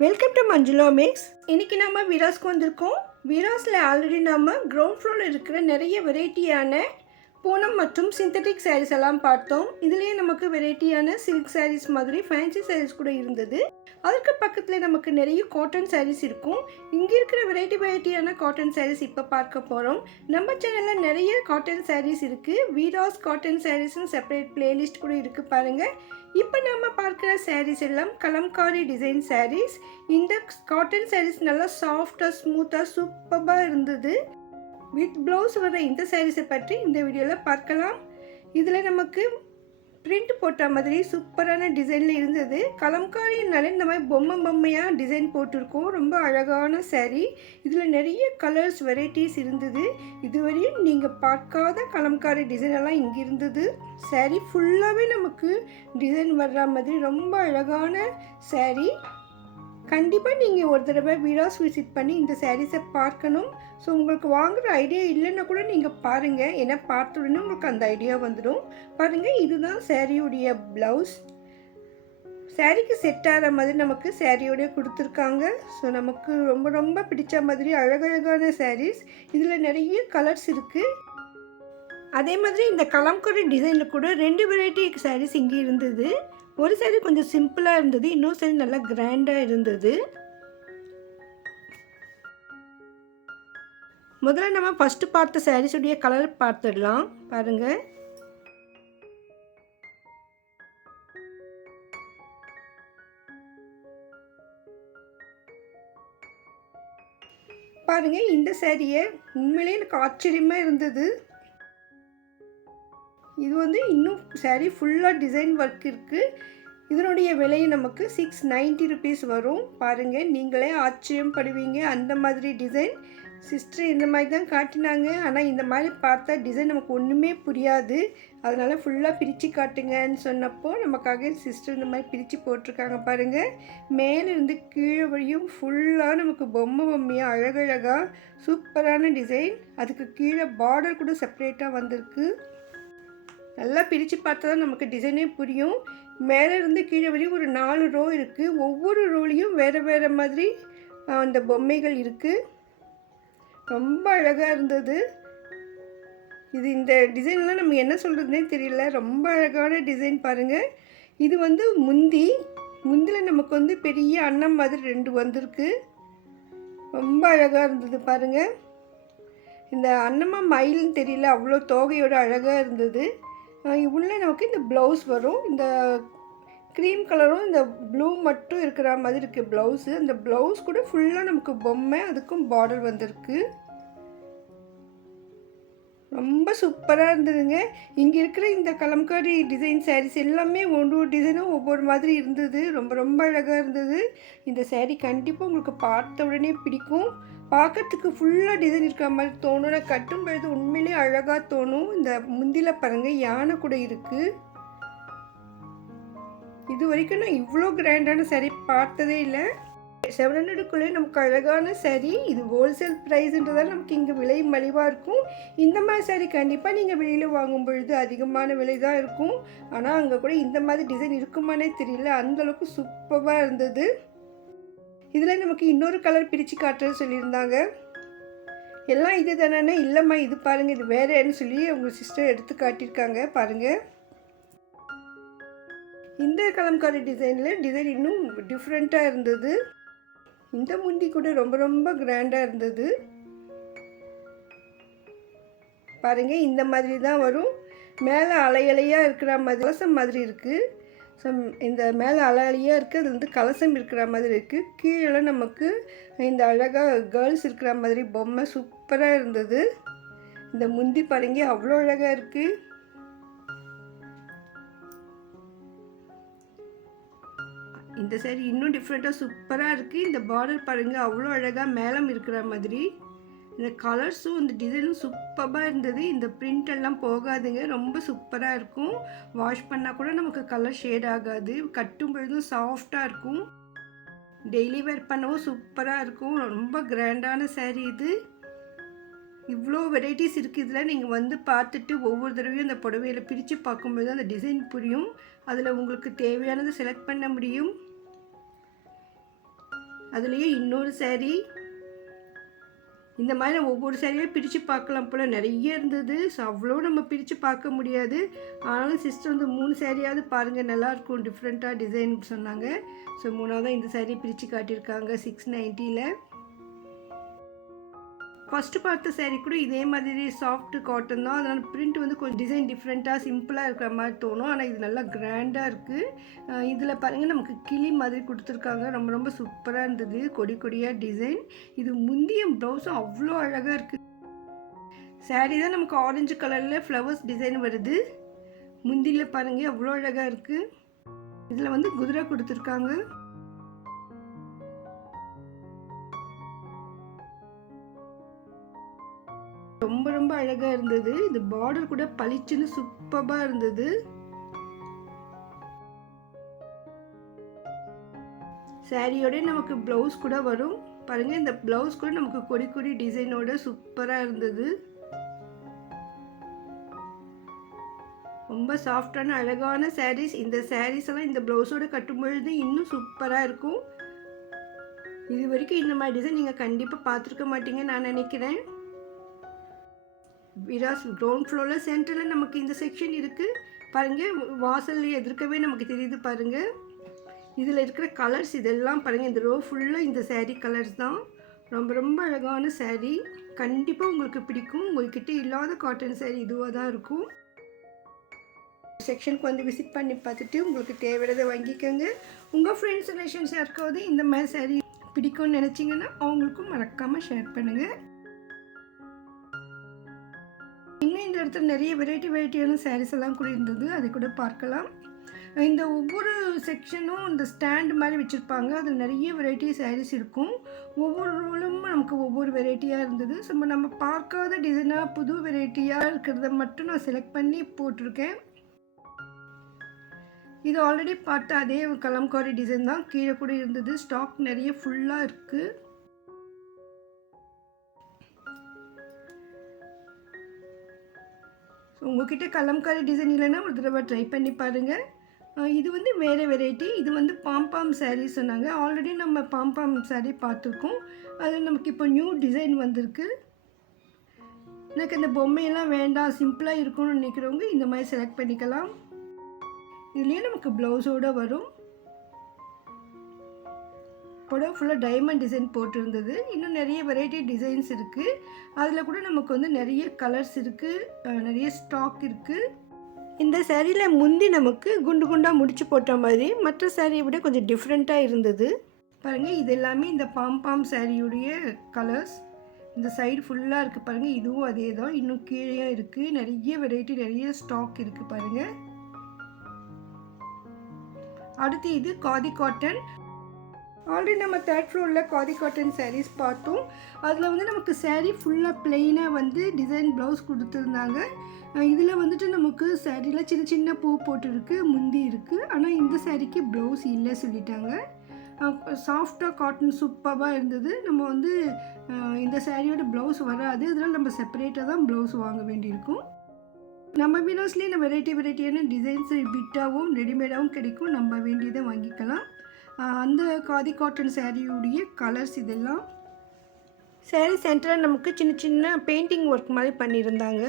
Welcome to Manjula mix. இன்றைக்கி நம்ம வீராஸ்க்கு வந்திருக்கோம். வீராஸில் ஆல்ரெடி நம்ம கிரவுண்ட் ஃப்ளோரில் இருக்கிற நிறைய வெரைட்டியான பூனம் மற்றும் சிந்தட்டிக் சாரீஸ் எல்லாம் பார்த்தோம். இதுலேயே நமக்கு வெரைட்டியான சில்க் சாரீஸ் மாதிரி ஃபேன்சி சாரீஸ் கூட இருந்தது. அதுக்கு பக்கத்தில் நமக்கு நிறைய காட்டன் சாரீஸ் இருக்கும். இங்கே இருக்கிற வெரைட்டியான காட்டன் சாரீஸ் இப்போ பார்க்க போகிறோம். நம்ம சேனலில் நிறைய காட்டன் சாரீஸ் இருக்குது. வீராஸ் காட்டன் சாரீஸ்னு செப்பரேட் பிளேலிஸ்ட் கூட இருக்குது பாருங்கள். இப்போ நம்ம பார்க்குற சாரீஸ் எல்லாம் கலம்காரி டிசைன் சாரீஸ். இந்த காட்டன் சாரீஸ் நல்லா சாஃப்டாக ஸ்மூத்தாக சூப்பராக இருந்தது. வித் ப்ளவுஸ் வர இந்த சாரீஸை பற்றி இந்த வீடியோவில் பார்க்கலாம். இதில் நமக்கு பிரிண்ட் போட்ட மாதிரி சூப்பரான டிசைனில் இருந்தது. கலம்காரினாலே இந்த மாதிரி பொம்மையாக டிசைன் போட்டிருக்கோம். ரொம்ப அழகான சாரீ. இதில் நிறைய கலர்ஸ் வெரைட்டிஸ் இருந்தது. இதுவரையும் நீங்கள் பார்க்காத கலம்காரி டிசைன் எல்லாம் இங்கே இருந்தது. சாரீ ஃபுல்லாகவே நமக்கு டிசைன் வர்ற மாதிரி ரொம்ப அழகான சாரீ. கண்டிப்பாக நீங்கள் ஒரு தடவை வீராஸ் விசிட் பண்ணி இந்த சாரீஸை பார்க்கணும். ஸோ உங்களுக்கு வாங்குகிற ஐடியா இல்லைன்னா கூட நீங்கள் பாருங்கள். ஏன்னா பார்த்த உடனே உங்களுக்கு அந்த ஐடியா வந்துடும். பாருங்கள், இதுதான் சாரியுடைய ப்ளவுஸ். சாரீக்கு செட் ஆகிற மாதிரி நமக்கு சாரியோடைய கொடுத்துருக்காங்க. ஸோ நமக்கு ரொம்ப ரொம்ப பிடிச்ச மாதிரி அழகழகான சாரீஸ். இதில் நிறைய கலர்ஸ் இருக்குது. அதே மாதிரி இந்த கலம்காரி டிசைனில் கூட 2 வெரைட்டி சாரீஸ் இங்கே இருந்தது. ஒரு சாரீ கொஞ்சம் சிம்பிளாக இருந்தது, இன்னொரு சாரீ நல்லா கிராண்டாக இருந்தது. முதல்ல நம்ம ஃபஸ்ட்டு பார்த்த சாரீஸுடைய கலர் பார்த்துடலாம். பாருங்கள், பாருங்கள் இந்த சாரியை உண்மையிலே எனக்கு ஆச்சரியமாக இருந்தது. இது இன்னும் சாரீ ஃபுல்லாக டிசைன் ஒர்க் இருக்குது. இதனுடைய விலை நமக்கு 690 ருபீஸ் வரும். பாருங்கள், நீங்களே ஆச்சரியப்படுவீங்க. அந்த மாதிரி டிசைன் சிஸ்டர் இந்த மாதிரி தான் காட்டினாங்க. ஆனால் இந்த மாதிரி பார்த்தா டிசைன் நமக்கு ஒன்றுமே புரியாது. அதனால் ஃபுல்லாக பிரித்து காட்டுங்கன்னு சொன்னப்போ நமக்காக சிஸ்டர் இந்த மாதிரி பிரித்து போட்டிருக்காங்க. பாருங்கள், மேலேருந்து கீழே வரையும் ஃபுல்லாக நமக்கு பொம்மையாக அழகழகாக சூப்பரான டிசைன். அதுக்கு கீழே பார்டர் கூட செப்பரேட்டாக வந்திருக்கு. நல்லா பிரித்து பார்த்தா தான் நமக்கு டிசைனே புரியும். மேலே இருந்து கீழே வரையும் ஒரு 4 ரோ இருக்குது. ஒவ்வொரு ரோலையும் வேறு மாதிரி அந்த பொம்மைகள் இருக்குது. ரொம்ப அழகாக இருந்தது. இந்த டிசைன்லாம் நம்ம என்ன சொல்கிறதுனே தெரியல. ரொம்ப அழகான டிசைன் பாருங்கள். இது முந்தியில் நமக்கு பெரிய அன்னம் மாதிரி 2 வந்திருக்கு. ரொம்ப அழகாக இருந்தது பாருங்கள். இந்த அன்னமா மயில்னு தெரியல, அவ்வளோ தோகையோட அழகாக இருந்தது. உள்ளே நமக்கு இந்த ப்ளவுஸ் வரும். இந்த க்ரீம் கலரும் இந்த ப்ளூ மட்டும் இருக்கிற மாதிரி இருக்குது ப்ளவுஸு. அந்த ப்ளவுஸ் கூட ஃபுல்லாக நமக்கு பொம்மை, அதுக்கும் பார்டர் வந்திருக்கு. ரொம்ப சூப்பராக இருந்ததுங்க. இங்கே இருக்கிற இந்த கலம்காரி டிசைன் சாரீஸ் எல்லாமே ஒவ்வொரு டிசைனும் ஒவ்வொரு மாதிரி இருந்தது. ரொம்ப ரொம்ப அழகாக இருந்தது. இந்த சாரீ கண்டிப்பாக உங்களுக்கு பார்த்த உடனே பிடிக்கும். பார்க்கறதுக்கு ஃபுல்லாக டிசைன் இருக்கிற மாதிரி தோணும். நான் கட்டும் பொழுது உண்மையிலே அழகாக தோணும். இந்த முந்தியில் பாருங்கள், யானை கூட இருக்குது. இது வரைக்கும் நான் இவ்வளோ கிராண்டான சாரீ பார்த்ததே இல்லை. 700க்குள்ளே நமக்கு அழகான சாரீ. இது ஹோல்சேல் ப்ரைஸ்ன்றதால் நமக்கு இங்கே விலை மலிவாக இருக்கும். இந்த மாதிரி சாரீ கண்டிப்பாக நீங்கள் வெளியில் வாங்கும் பொழுது அதிகமான விலை தான் இருக்கும். ஆனால் அங்கே கூட இந்த மாதிரி டிசைன் இருக்குமானே தெரியல. அந்தளவுக்கு சூப்பராக இருந்தது. இதில் நமக்கு இன்னொரு கலர் பிரித்து காட்டுறது சொல்லியிருந்தாங்க. எல்லாம் இது தானே? இல்லைம்மா, இது பாருங்கள், இது வேறேன்னு சொல்லி உங்கள் சிஸ்டர் எடுத்து காட்டியிருக்காங்க. பாருங்கள், இந்த கலம்காரி டிசைன் இன்னும் டிஃப்ரெண்ட்டாக இருந்தது. இந்த முந்தி கூட ரொம்ப ரொம்ப கிராண்டாக இருந்தது. பாருங்கள், இந்த மாதிரி தான் வரும். மேலே அலையாக இருக்கிற மாதிரி கலசம் மாதிரி இருக்குது. ஸோ இந்த மேலே அலையாக இருக்குது, அது கலசம் இருக்கிற மாதிரி இருக்குது. கீழே நமக்கு இந்த அழகாக கேர்ள்ஸ் இருக்கிற மாதிரி பொம்மை சூப்பராக இருந்தது. இந்த முந்தி பாருங்க, அவ்வளோ அழகாக இருக்குது. இந்த சாரீ இன்னும் டிஃப்ரெண்ட்டாக சூப்பராக இருக்குது. இந்த பார்டர் பாருங்கள், அவ்வளோ அழகாக மேலம் இருக்கிற மாதிரி. இந்த கலர்ஸும் இந்த டிசைனும் சூப்பராக இருந்தது. இந்த பிரிண்ட் எல்லாம் போகாதுங்க, ரொம்ப சூப்பராக இருக்கும். வாஷ் பண்ணால் கூட நமக்கு கலர் ஷேட் ஆகாது. கட்டும் பொழுதும் சாஃப்டாக இருக்கும். டெய்லி வேர் பண்ணவும் சூப்பராக இருக்கும். ரொம்ப கிராண்டான சாரீ இது. இவ்வளோ வெரைட்டிஸ் இருக்குது. இதில் நீங்கள் பார்த்துட்டு ஒவ்வொரு தடவையும் அந்த புடவையில் பிரித்து பார்க்கும்போது அந்த டிசைன் புரியும். அதில் உங்களுக்கு தேவையானதை செலக்ட் பண்ண முடியும். அதுலேயே இன்னொரு saree. இந்த மாதிரி ஒவ்வொரு சாரியாக பிரித்து பார்க்கலாம் போல் நிறைய இருந்தது. ஸோ அவ்வளோ நம்ம பிரித்து பார்க்க முடியாது. ஆனாலும் சிஸ்டர் வந்து 3 சாரியாவது பாருங்கள், நல்லாயிருக்கும், டிஃப்ரெண்ட்டாக டிசைன் சொன்னாங்க. ஸோ 3ஆவதாக இந்த சாரீ பிரித்து காட்டியிருக்காங்க 690ல். ஃபஸ்ட்டு பார்த்த சாரீ கூட இதே மாதிரி சாஃப்ட் காட்டன் தான். அதனால் பிரிண்ட் வந்து கொஞ்சம் டிசைன் டிஃப்ரெண்ட்டாக சிம்பிளாக இருக்கிற மாதிரி தோணும். ஆனால் இது நல்லா கிராண்டாக இருக்குது. இதில் பாருங்கள் நமக்கு கிளி மாதிரி கொடுத்துருக்காங்க. ரொம்ப ரொம்ப சூப்பராக இருந்தது, கொடி கொடியாக டிசைன். இது முந்திய ப்ளவுஸும் அவ்வளோ அழகாக இருக்குது. சாரீ தான் நமக்கு ஆரஞ்சு கலரில் ஃப்ளவர்ஸ் டிசைன் வருது. முந்தியில் பாருங்கள் அவ்வளோ அழகாக இருக்குது. இதில் வந்து குதிரை கொடுத்துருக்காங்க. ரொம்ப ரொம்ப அழகாக இருந்தது. இந்த பார்டர் கூட பளிச்சுன்னு சூப்பராக இருந்தது. சாரியோட நமக்கு ப்ளவுஸ் கூட வரும் பாருங்கள். இந்த ப்ளவுஸ் கூட நமக்கு கொடி கொடி டிசைனோட சூப்பராக இருந்தது. ரொம்ப சாஃப்டான அழகான சாரீஸ். இந்த சாரீஸ் எல்லாம் இந்த ப்ளவுஸோடு கட்டும்பொழுது இன்னும் சூப்பராக இருக்கும். இது வரைக்கும் இந்த மாதிரி டிசைன் நீங்கள் கண்டிப்பாக பார்த்துருக்க மாட்டீங்கன்னு நான் நினைக்கிறேன். விராஸ் கிரவுண்ட் ஃப்ளோரில் சென்டரில் நமக்கு இந்த செக்ஷன் இருக்குது பாருங்கள். வாசல் எதிர்க்கவே நமக்கு தெரியுது பாருங்கள். இதில் இருக்கிற கலர்ஸ் இதெல்லாம் பாருங்கள். இந்த ரோ ஃபுல்லாக இந்த saree கலர்ஸ் தான். ரொம்ப ரொம்ப அழகான saree. கண்டிப்பாக உங்களுக்கு பிடிக்கும். உங்கள்கிட்ட இல்லாத காட்டன் saree இதுவாக தான் இருக்கும். செக்ஷனுக்கு வந்து விசிட் பண்ணி பார்த்துட்டு உங்களுக்கு தேவையானதை வாங்கிக்கோங்க. உங்கள் ஃப்ரெண்ட்ஸ் ரிலேஷன்ஸ் யாருக்காவது இந்த மாதிரி saree பிடிக்கும்னு நினச்சிங்கன்னா அவங்களுக்கும் மறக்காமல் ஷேர் பண்ணுங்கள். இன்னும் இந்த இடத்துல நிறைய வெரைட்டியான சாரீஸ் எல்லாம் கூட இருந்தது, அதை கூட பார்க்கலாம். இந்த ஒவ்வொரு செக்ஷனும் இந்த ஸ்டாண்ட் மாதிரி வச்சுருப்பாங்க. அதில் நிறைய வெரைட்டி சாரீஸ் இருக்கும். ஒவ்வொரு ரோலும் நமக்கு ஒவ்வொரு வெரைட்டியாக இருந்தது. ஸோ நம்ம பார்க்காத டிசைனாக புது வெரைட்டியாக இருக்கிறத மட்டும் நான் செலக்ட் பண்ணி போட்டிருக்கேன். இது ஆல்ரெடி பார்த்த அதே கலம்காரி டிசைன் தான். கீழே கூட இருந்தது. ஸ்டாக் நிறைய ஃபுல்லாக இருக்குது. உங்கள்கிட்ட கலம்காரி டிசைன் இல்லைன்னா ஒரு தடவை ட்ரை பண்ணி பாருங்கள். இது வந்து வேறு வெரைட்டி. இது வந்து பாம்பாம் சாரீ சொன்னாங்க. ஆல்ரெடி நம்ம பாம்பாம் சாரீ பார்த்துருக்கோம். அதில் நமக்கு இப்போ நியூ டிசைன் வந்திருக்கு. எனக்கு இந்த பொம்மையெல்லாம் வேண்டாம், சிம்பிளாக இருக்கும்னு நினைக்கிறவங்க இந்த மாதிரி செலக்ட் பண்ணிக்கலாம். இதுலேயே நமக்கு ப்ளவுஸோடு வரும். புடவை ஃபுல்லாக டைமண்ட் டிசைன் போட்டிருந்தது. இன்னும் நிறைய வெரைட்டி டிசைன்ஸ் இருக்குது. அதில் கூட நமக்கு வந்து நிறைய கலர்ஸ் இருக்குது, நிறைய ஸ்டாக் இருக்குது. இந்த சாரியில் முந்தி நமக்கு குண்டு குண்டாக முடிச்சு போட்ட மாதிரி மற்ற சாரியை விட கொஞ்சம் டிஃப்ரெண்ட்டாக இருந்தது பாருங்கள். இது எல்லாமே இந்த பாம்பாம் சாரியுடைய கலர்ஸ். இந்த சைடு ஃபுல்லாக இருக்குது பாருங்கள். இதுவும் அதே தான். இன்னும் கீழே இருக்குது. நிறைய வெரைட்டி, நிறைய ஸ்டாக் இருக்குது பாருங்கள். அடுத்து இது காதி காட்டன். ஆல்ரெடி நம்ம 3rd ஃப்ளோரில் காதி காட்டன் சாரீஸ் பார்த்தோம். அதில் வந்து நமக்கு சாரீ ஃபுல்லாக பிளெயினாக வந்து டிசைன் ப்ளவுஸ் கொடுத்துருந்தாங்க. இதில் வந்துட்டு நமக்கு சாரியில் சின்ன சின்ன பூ போட்டுருக்கு, முந்தி இருக்குது. ஆனால் இந்த சாரீக்கு ப்ளவுஸ் இல்லை சொல்லிட்டாங்க. சாஃப்டாக காட்டன் சூப்பராக இருந்தது. நம்ம வந்து இந்த சாரியோட ப்ளவுஸ் வராது. அதனால் நம்ம செப்பரேட்டாக தான் ப்ளவுஸ் வாங்க வேண்டியிருக்கும். நம்ம வினோஸ்லேயே வெரைட்டியான டிசைன்ஸ் பிட்டாகவும் ரெடிமேடாகவும் கிடைக்கும். நம்ம வேண்டியதை வாங்கிக்கலாம். அந்த காதி காட்டன் சாரியுடைய கலர்ஸ் இதெல்லாம். சாரீ சென்டரில் நமக்கு சின்ன சின்ன பெயிண்டிங் ஒர்க் மாதிரி பண்ணியிருந்தாங்க.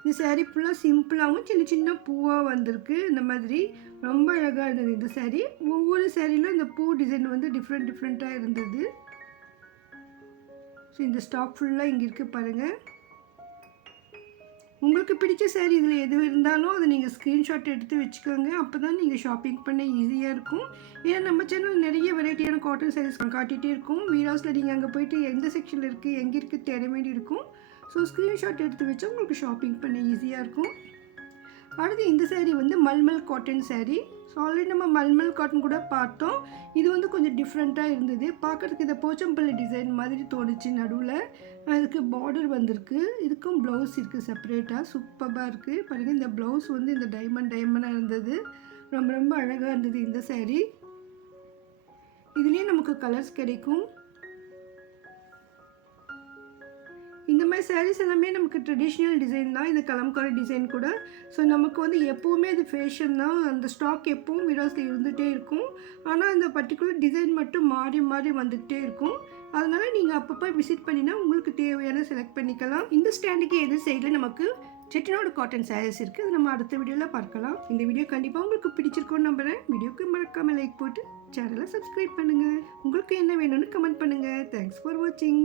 இந்த சாரீ ஃபுல்லாக சிம்பிளாகவும் சின்ன சின்ன பூவாக வந்திருக்கு. இந்த மாதிரி ரொம்ப அழகாக இருந்தது இந்த சாரீ. ஒவ்வொரு சாரியிலும் இந்த பூ டிசைன் வந்து டிஃப்ரெண்ட்டாக இருந்தது. ஸோ இந்த ஸ்டாக் ஃபுல்லாக இங்கே இருக்குது பாருங்கள். உங்களுக்கு பிடிச்ச சாரீ இதில் எது இருந்தாலும் அதை நீங்கள் ஸ்க்ரீன்ஷாட் எடுத்து வச்சுக்கோங்க. அப்போ தான் நீங்கள் ஷாப்பிங் பண்ண ஈஸியாக இருக்கும். ஏன்னா நம்ம சேனல் நிறைய வெரைட்டியான காட்டன் சாரீஸ் காட்டிகிட்டே இருக்கும். வீராஸில் நீங்கள் அங்கே போய்ட்டு எந்த செக்ஷனில் இருக்குது எங்கே இருக்குது தேட வேண்டி இருக்கும். ஸோ ஸ்க்ரீன்ஷாட் எடுத்து வச்சா உங்களுக்கு ஷாப்பிங் பண்ண ஈஸியாக இருக்கும். அடுத்து இந்த சாரீ வந்து mulmul cotton sari. So already நம்ம மல்மல் காட்டன் கூட பார்த்தோம். இது வந்து கொஞ்சம் டிஃப்ரெண்ட்டாக இருந்தது. பார்க்குறதுக்கு இந்த போச்சம்பள்ளி டிசைன் மாதிரி தோணுச்சு. நடுவில் அதுக்கு பார்டர் வந்திருக்கு. இதுக்கும் ப்ளவுஸ் இருக்குது செப்பரேட்டாக. சூப்பராக இருக்குது பாருங்கள். இந்த ப்ளவுஸ் வந்து இந்த டைமண்டாக இருந்தது. ரொம்ப ரொம்ப அழகாக இருந்தது இந்த சாரீ. இதுலேயே நமக்கு கலர்ஸ் கிடைக்கும். இந்த மாதிரி சாரீஸ் எல்லாமே நமக்கு ட்ரெடிஷ்னல் டிசைன் தான், இந்த கலம்காரி டிசைன் கூட. ஸோ நமக்கு வந்து எப்போவுமே அது ஃபேஷன் தான், அந்த ஸ்டாக் எப்பவும் விராஸில் இருந்துகிட்டே இருக்கும். ஆனால் இந்த பர்டிகுலர் டிசைன் மட்டும் மாறி மாறி வந்துகிட்டே இருக்கும். அதனால் நீங்கள் அப்பப்போ விசிட் பண்ணினா உங்களுக்கு தேவையான செலக்ட் பண்ணிக்கலாம். இந்த ஸ்டாண்டுக்கு எது சைடில் நமக்கு செட்டிநாடு காட்டன் சாரீஸ் இருக்குது. அது நம்ம அடுத்த வீடியோவில் பார்க்கலாம். இந்த வீடியோ கண்டிப்பாக உங்களுக்கு பிடிச்சிருக்கும்னு நம்புகிறேன். வீடியோக்கு மறக்காமல் லைக் போட்டு சேனலை சப்ஸ்கிரைப் பண்ணுங்கள். உங்களுக்கு என்ன வேணும்னு கமெண்ட் பண்ணுங்கள். தேங்க்ஸ் ஃபார் வாட்சிங்.